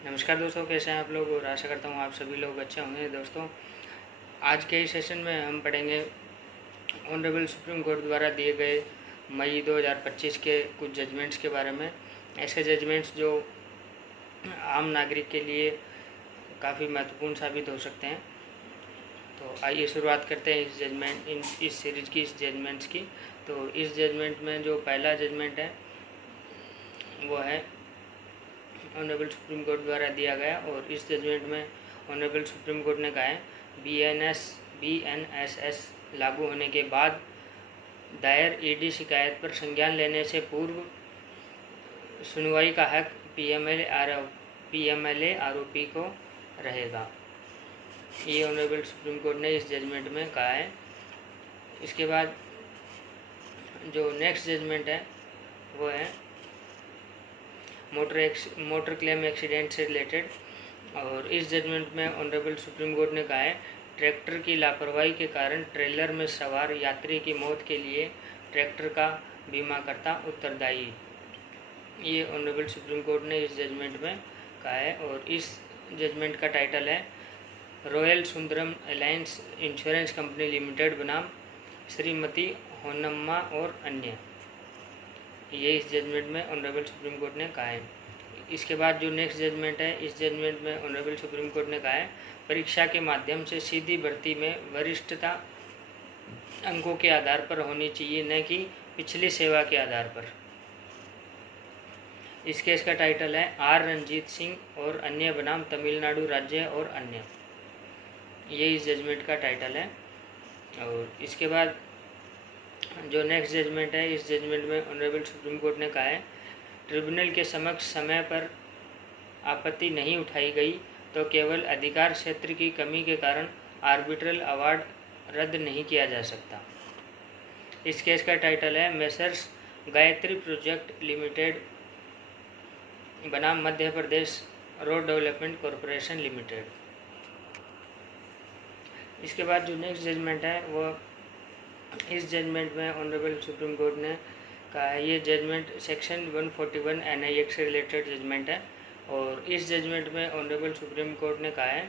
नमस्कार दोस्तों, कैसे हैं आप लोग। और आशा करता हूँ आप सभी लोग अच्छे होंगे। दोस्तों, आज के इस सेशन में हम पढ़ेंगे ऑनरेबल सुप्रीम कोर्ट द्वारा दिए गए मई 2025 के कुछ जजमेंट्स के बारे में। ऐसे जजमेंट्स जो आम नागरिक के लिए काफ़ी महत्वपूर्ण साबित हो सकते हैं। तो आइए शुरुआत करते हैं इस सीरीज़ की, इस जजमेंट्स की। तो इस जजमेंट में जो पहला जजमेंट है वो है ऑनरेबल सुप्रीम कोर्ट द्वारा दिया गया, और इस जजमेंट में ऑनरेबल सुप्रीम कोर्ट ने कहा है BNSS लागू होने के बाद दायर ED शिकायत पर संज्ञान लेने से पूर्व सुनवाई का हक PMLA आरोपी को रहेगा। ये ऑनरेबल सुप्रीम कोर्ट ने इस जजमेंट में कहा है। इसके बाद जो नेक्स्ट जजमेंट है वो है मोटर क्लेम एक्सीडेंट से रिलेटेड, और इस जजमेंट में ऑनरेबल सुप्रीम कोर्ट ने कहा है ट्रैक्टर की लापरवाही के कारण ट्रेलर में सवार यात्री की मौत के लिए ट्रैक्टर का बीमाकर्ता उत्तरदायी। ये ऑनरेबल सुप्रीम कोर्ट ने इस जजमेंट में कहा है, और इस जजमेंट का टाइटल है royal Sundaram alliance insurance company limited बनाम श्रीमती होन्नम्मा और अन्य। ये इस जजमेंट में ऑनरेबल सुप्रीम कोर्ट ने कहा है। इसके बाद जो नेक्स्ट जजमेंट है, इस जजमेंट में ऑनरेबल सुप्रीम कोर्ट ने कहा है परीक्षा के माध्यम से सीधी भर्ती में वरिष्ठता अंकों के आधार पर होनी चाहिए, न कि पिछली सेवा के आधार पर। इस केस का टाइटल है R रंजीत सिंह और अन्य बनाम तमिलनाडु राज्य और अन्य। ये इस जजमेंट का टाइटल है। और इसके बाद जो नेक्स्ट जजमेंट है, इस जजमेंट में ऑनरेबल सुप्रीम कोर्ट ने कहा है ट्रिब्यूनल के समक्ष समय पर आपत्ति नहीं उठाई गई तो केवल अधिकार क्षेत्र की कमी के कारण आर्बिट्रल अवार्ड रद्द नहीं किया जा सकता। इस केस का टाइटल है मेसर्स गायत्री प्रोजेक्ट लिमिटेड बनाम Madhya Pradesh road development corporation limited. इसके बाद जो नेक्स्ट जजमेंट है वो इस जजमेंट में ऑनरेबल सुप्रीम कोर्ट ने कहा है, ये जजमेंट सेक्शन 141 NI से रिलेटेड जजमेंट है। और इस जजमेंट में ऑनरेबल सुप्रीम कोर्ट ने कहा है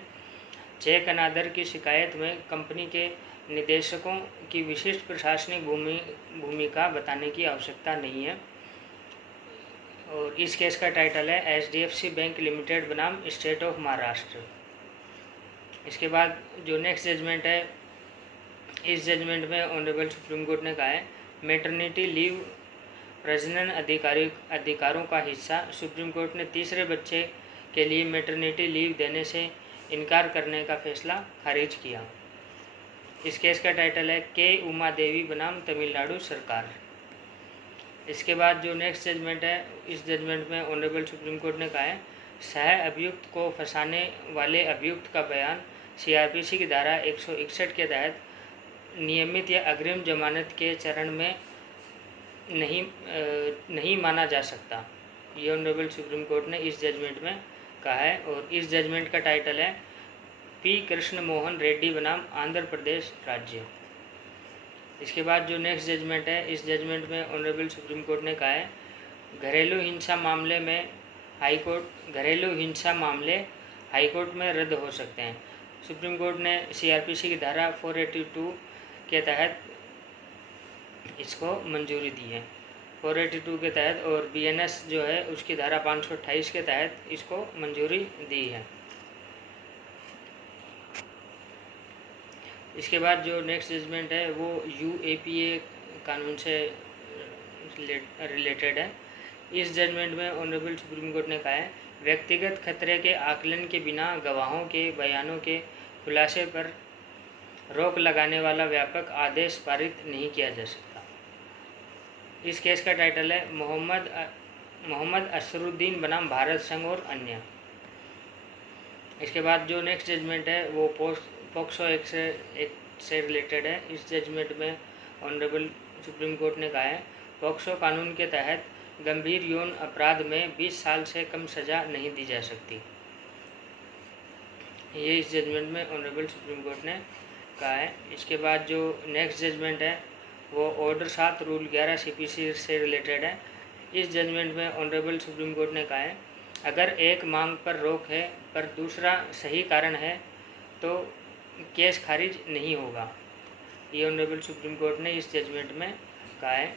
चेक अनादर की शिकायत में कंपनी के निदेशकों की विशिष्ट प्रशासनिक भूमिका बताने की आवश्यकता नहीं है। और इस केस का टाइटल है HDFC बैंक लिमिटेड बनाम स्टेट ऑफ महाराष्ट्र। इसके बाद जो नेक्स्ट जजमेंट है, इस जजमेंट में ऑनरेबल सुप्रीम कोर्ट ने कहा है मैटरनिटी लीव प्रजनन अधिकारों का हिस्सा सुप्रीम कोर्ट ने तीसरे बच्चे के लिए मैटरनिटी लीव देने से इनकार करने का फैसला खारिज किया। इस केस का टाइटल है K उमा देवी बनाम तमिलनाडु सरकार। इसके बाद जो नेक्स्ट जजमेंट है, इस जजमेंट में ऑनरेबल सुप्रीम कोर्ट ने कहा है सह अभियुक्त को फंसाने वाले अभियुक्त का बयान CRPC की धारा 161 के तहत नियमित या अग्रिम जमानत के चरण में नहीं माना जा सकता। ये ऑनरेबल सुप्रीम कोर्ट ने इस जजमेंट में कहा है। और इस जजमेंट का टाइटल है P कृष्ण मोहन रेड्डी बनाम आंध्र प्रदेश राज्य। इसके बाद जो नेक्स्ट जजमेंट है, इस जजमेंट में ऑनरेबल सुप्रीम कोर्ट ने कहा है घरेलू हिंसा मामले हाईकोर्ट में रद्द हो सकते हैं। सुप्रीम कोर्ट ने CRPC की धारा 482 के तहत इसको मंजूरी दी है, 482 के तहत, और BNS जो है उसकी धारा 528 के तहत इसको मंजूरी दी है। इसके बाद जो नेक्स्ट जजमेंट है वो UAPA कानून से रिलेटेड है। इस जजमेंट में ऑनरेबल सुप्रीम कोर्ट ने कहा है व्यक्तिगत खतरे के आकलन के बिना गवाहों के बयानों के खुलासे पर रोक लगाने वाला व्यापक आदेश पारित नहीं किया जा सकता। इस केस का टाइटल है मोहम्मद असरुद्दीन बनाम भारत संघ और अन्य। इसके बाद जो नेक्स्ट जजमेंट है वो पोक्सो एक्ट से रिलेटेड है। इस जजमेंट में ऑनरेबल सुप्रीम कोर्ट ने कहा है पोक्सो कानून के तहत गंभीर यौन अपराध में 20 साल से कम सज़ा नहीं दी जा सकती। ये इस जजमेंट में ऑनरेबल सुप्रीम कोर्ट ने कहा है। इसके बाद जो नेक्स्ट जजमेंट है वो ऑर्डर 7 रूल 11 CPC से रिलेटेड है। इस जजमेंट में ऑनरेबल सुप्रीम कोर्ट ने कहा है अगर एक मांग पर रोक है पर दूसरा सही कारण है तो केस खारिज नहीं होगा। ये ऑनरेबल सुप्रीम कोर्ट ने इस जजमेंट में कहा है।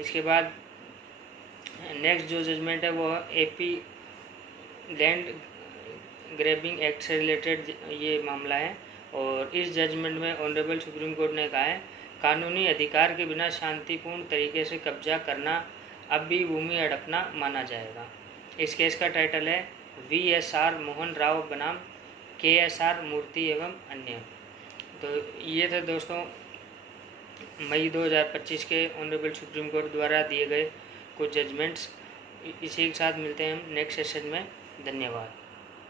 इसके बाद नेक्स्ट जो जजमेंट है वो एपी लैंड ग्रैबिंग एक्ट से रिलेटेड ये मामला है। और इस जजमेंट में ऑनरेबल सुप्रीम कोर्ट ने कहा है कानूनी अधिकार के बिना शांतिपूर्ण तरीके से कब्जा करना अब भी भूमि हड़पना माना जाएगा। इस केस का टाइटल है VSR मोहन राव बनाम KSR मूर्ति एवं अन्य। तो ये थे दोस्तों मई 2025 के ऑनरेबल सुप्रीम कोर्ट द्वारा दिए गए कुछ जजमेंट्स। इसी के साथ मिलते हैं हम नेक्स्ट सेशन में। धन्यवाद।